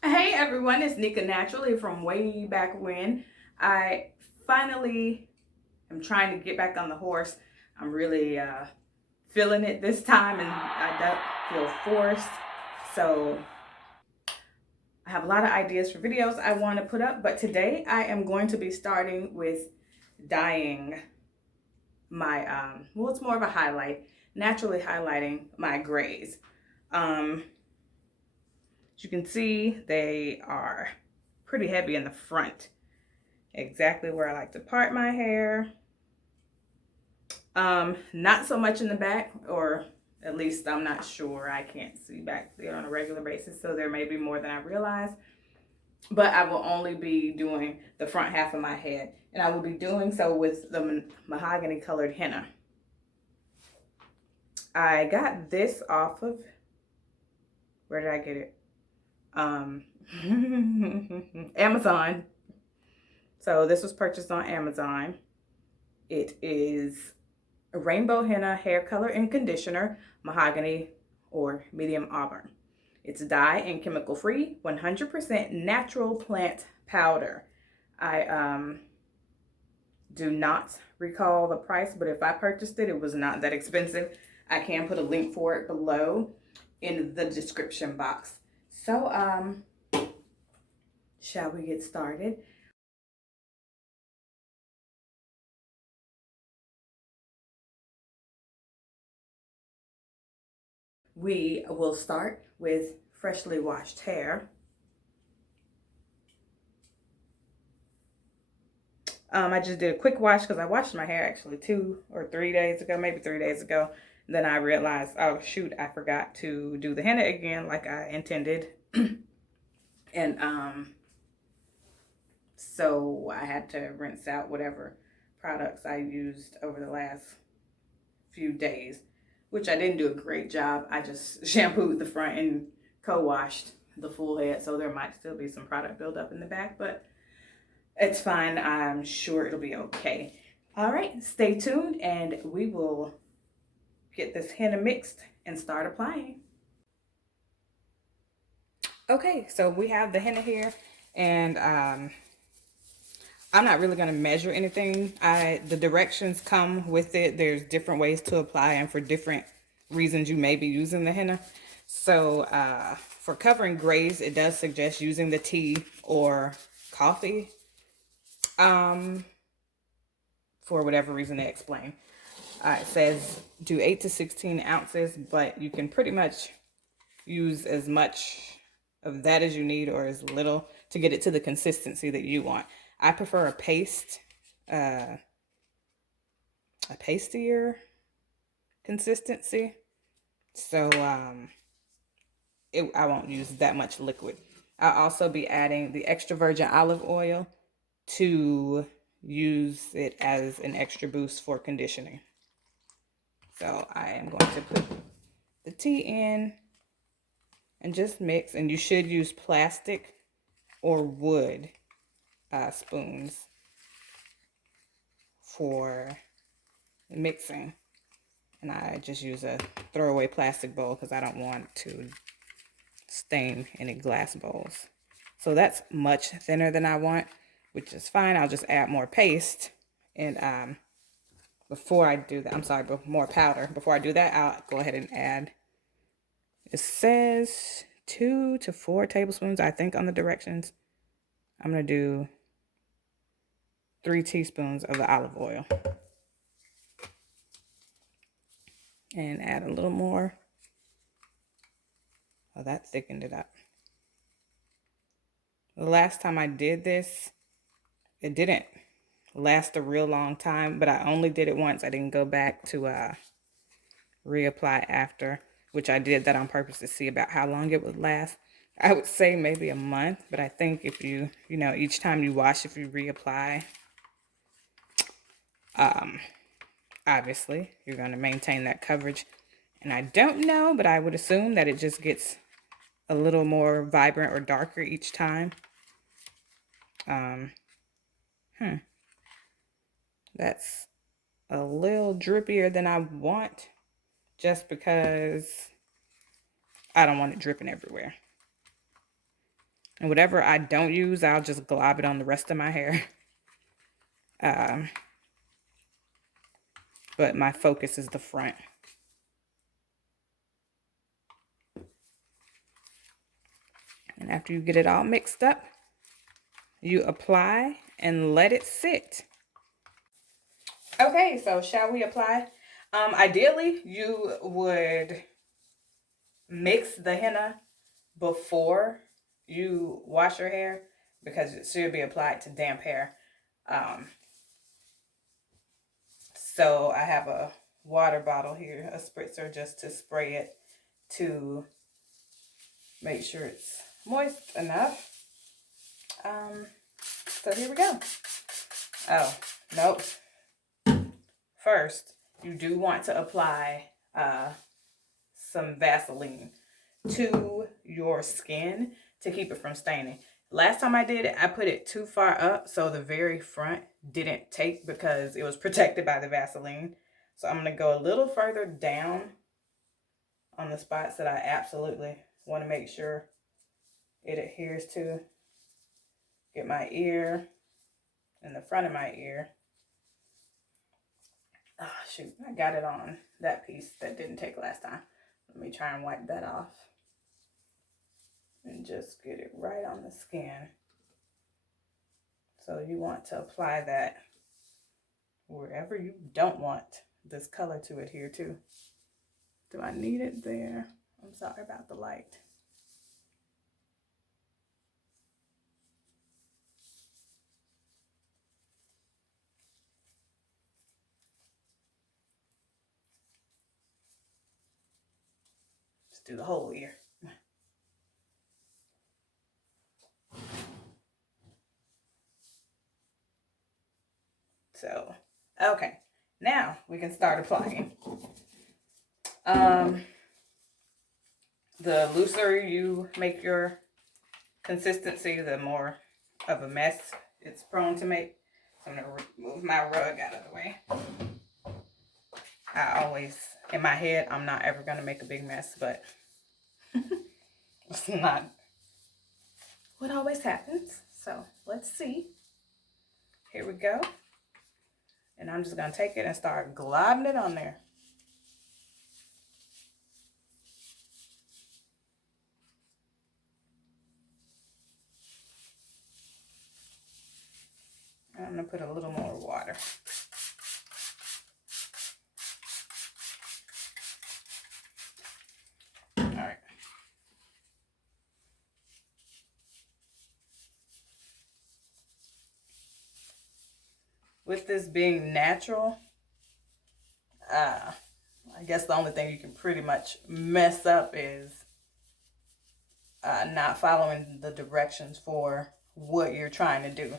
Hey everyone, it's Nika Naturally from way back when. I finally am trying to get back on the horse. I'm really feeling it this time and I don't feel forced. So I have a lot of ideas for videos I want to put up, but today I am going to be starting with dyeing my, well, it's more of a highlight, naturally highlighting my grays. As you can see, they are pretty heavy in the front. Exactly where I like to part my hair. Not so much in the back, or at least I'm not sure. I can't see back there on a regular basis, so there may be more than I realize. But I will only be doing the front half of my head, and I will be doing so with the mahogany colored henna. I got this off of, where did I get it? Amazon. So this was purchased on Amazon. It is a rainbow henna hair color and conditioner, mahogany or medium auburn. It's dye and chemical free, 100% natural plant powder. I do not recall the price, but if I purchased it, it was not that expensive. I can put a link for it below in the description box. So, shall we get started? We will start with freshly washed hair. I just did a quick wash because I washed my hair actually 2 or 3 days ago, maybe 3 days ago. Then I realized, oh shoot, I forgot to do the henna again like I intended. And so I had to rinse out whatever products I used over the last few days, which I didn't do a great job. I just shampooed the front and co-washed the full head, so there might still be some product buildup in the back, but it's fine. I'm sure it'll be okay. All right, stay tuned and we will get this henna mixed and start applying. Okay, so we have the henna here, and I'm not really going to measure anything. The directions come with it. There's different ways to apply, and for different reasons you may be using the henna. So for covering grays, it does suggest using the tea or coffee. For whatever reason they explain. It says do 8 to 16 ounces, but you can pretty much use as much of that as you need or as little to get it to the consistency that you want. I prefer a pastier consistency. So I won't use that much liquid. I'll also be adding the extra virgin olive oil to use it as an extra boost for conditioning. So I am going to put the tea in and just mix. And you should use plastic or wood spoons for mixing. And I just use a throwaway plastic bowl because I don't want to stain any glass bowls. So that's much thinner than I want, which is fine. I'll just add more paste. And before I do that, I'm sorry, but more powder. Before I do that, I'll go ahead and add, it says 2 to 4 tablespoons, I think, on the directions. I'm going to do 3 teaspoons of the olive oil. And add a little more. Oh, that thickened it up. The last time I did this, it didn't last a real long time, but I only did it once. I didn't go back to reapply after, which I did that on purpose to see about how long it would last. I would say maybe a month, but I think if you know, each time you wash, if you reapply, obviously you're going to maintain that coverage. And I don't know, but I would assume that it just gets a little more vibrant or darker each time. That's a little drippier than I want, just because I don't want it dripping everywhere. And whatever I don't use, I'll just glob it on the rest of my hair. But my focus is the front. And after you get it all mixed up, you apply and let it sit. Okay, so shall we apply? Ideally, you would mix the henna before you wash your hair because it should be applied to damp hair. So I have a water bottle here, a spritzer, just to spray it to make sure it's moist enough. So here we go. Oh, nope. First, you do want to apply some Vaseline to your skin to keep it from staining. Last time I did it, I put it too far up, so the very front didn't take because it was protected by the Vaseline. So I'm going to go a little further down on the spots that I absolutely want to make sure it adheres to. Get my ear and the front of my ear. Oh, shoot, I got it on that piece that didn't take last time. Let me try and wipe that off. And just get it right on the skin. So you want to apply that wherever you don't want this color to adhere to. Do I need it there? I'm sorry about the light. Let's do the whole ear. So, okay, now we can start applying. The looser you make your consistency, the more of a mess it's prone to make. So I'm going to remove my rug out of the way. I always, in my head, I'm not ever going to make a big mess, but it's not what always happens. So let's see. Here we go. And I'm just going to take it and start globbing it on there. I'm going to put a little more water. All right. With this being natural, I guess the only thing you can pretty much mess up is not following the directions for what you're trying to do.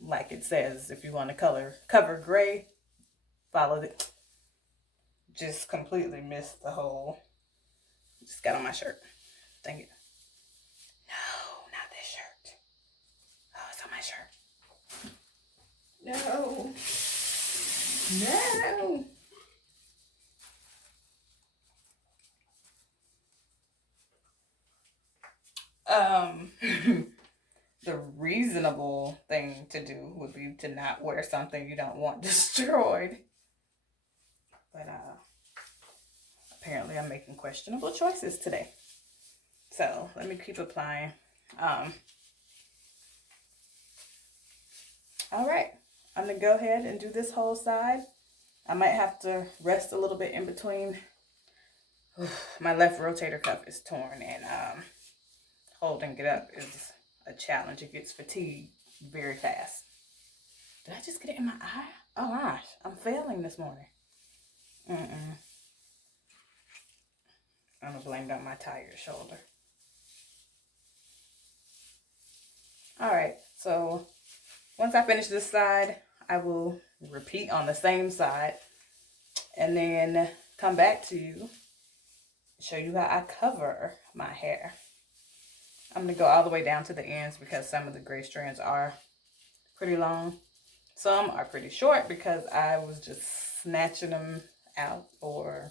Like it says, if you want to cover gray, follow it. Just completely missed the whole. Just got on my shirt. Dang it. No, not this shirt. Oh, it's on my shirt. No. The reasonable thing to do would be to not wear something you don't want destroyed. But apparently I'm making questionable choices today. So let me keep applying. All right, I'm gonna go ahead and do this whole side. I might have to rest a little bit in between. My left rotator cuff is torn, and holding it up is a challenge. It gets fatigued very fast. Did I just get it in my eye? Oh gosh, I'm failing this morning. I'm gonna blame it on my tired shoulder. All right, so once I finish this side, I will repeat on the same side and then come back to you, show you how I cover my hair. I'm going to go all the way down to the ends because some of the gray strands are pretty long. Some are pretty short because I was just snatching them out or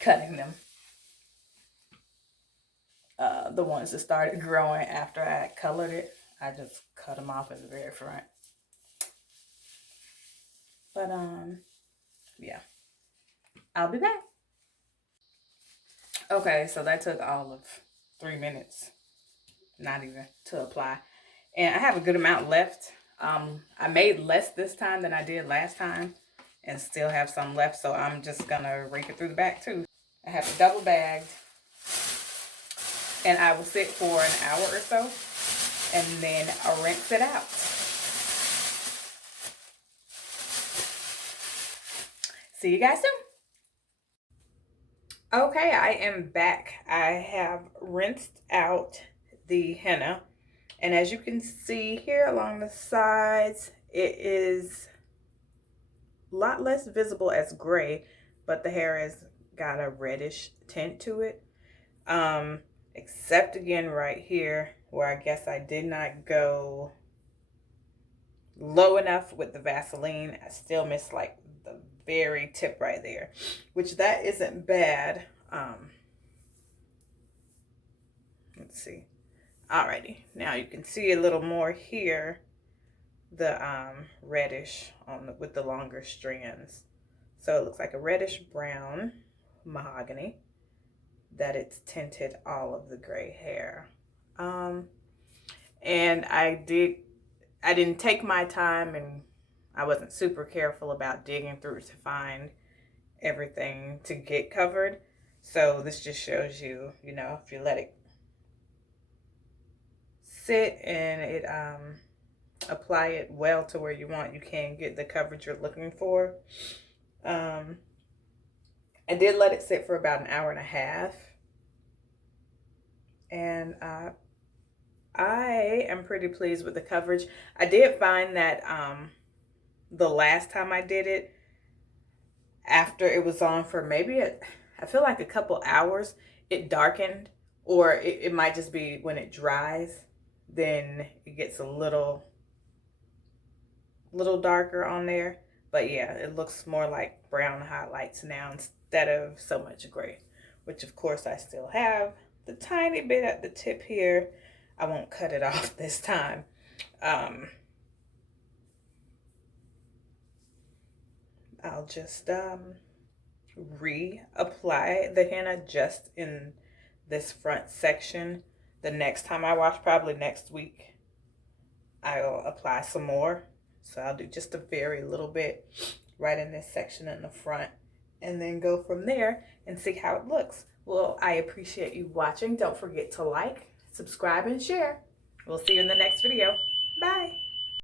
cutting them. the ones that started growing after I colored it, I just cut them off at the very front. But yeah, I'll be back. Okay, so that took all of 3 minutes, not even, to apply. And I have a good amount left. I made less this time than I did last time and still have some left, so I'm just gonna rake it through the back too. I have it double bagged, and I will sit for an hour or so and then I'll rinse it out. See you guys soon. Okay, I am back. I have rinsed out the henna, and as you can see here along the sides, it is a lot less visible as gray, but the hair has got a reddish tint to it. Except again right here where I guess I did not go low enough with the Vaseline. I still missed like the very tip right there, which that isn't bad. Let's see. Alrighty, now you can see a little more here, the reddish on with the longer strands. So it looks like a reddish brown mahogany that it's tinted all of the gray hair. And I didn't take my time, and I wasn't super careful about digging through to find everything to get covered. So this just shows you, you know, if you let it sit and it apply it well to where you want, you can get the coverage you're looking for. I did let it sit for about an hour and a half, and I am pretty pleased with the coverage. I did find that the last time I did it, after it was on for maybe I feel like a couple hours, it darkened, or it might just be when it dries, then it gets a little darker on there. But yeah, it looks more like brown highlights now instead of so much gray, which of course I still have the tiny bit at the tip here. I won't cut it off this time. I'll just reapply the henna just in this front section. The next time I wash, probably next week, I'll apply some more. So I'll do just a very little bit right in this section in the front, and then go from there and see how it looks. Well, I appreciate you watching. Don't forget to like, subscribe, and share. We'll see you in the next video. Bye.